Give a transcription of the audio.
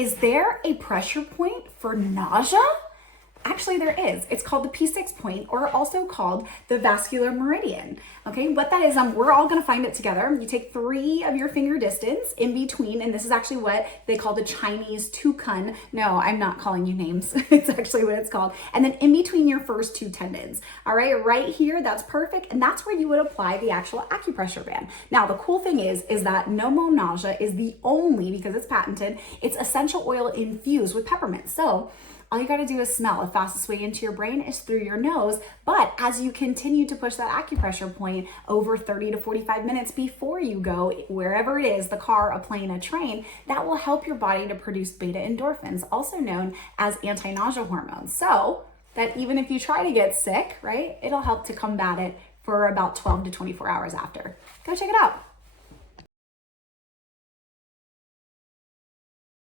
is there a pressure point for nausea? Actually, there is. It's called the P6 point, or also called the vascular meridian. Okay, what that is, we're all gonna find it together. You take 3 of your finger distance in between, and this is actually what they call the Chinese tukan. No, I'm not calling you names. It's actually what it's called. And then in between your first 2 tendons. All right, right here, that's perfect. And that's where you would apply the actual acupressure band. Now, the cool thing is that NoMo Nausea is the only, because it's patented, it's essential oil infused with peppermint. So all you gotta do is smell. The fastest way into your brain is through your nose, but as you continue to push that acupressure point over 30 to 45 minutes before you go, wherever it is, the car, a plane, a train, that will help your body to produce beta endorphins, also known as anti-nausea hormones. So that even if you try to get sick, right, it'll help to combat it for about 12 to 24 hours after. Go check it out.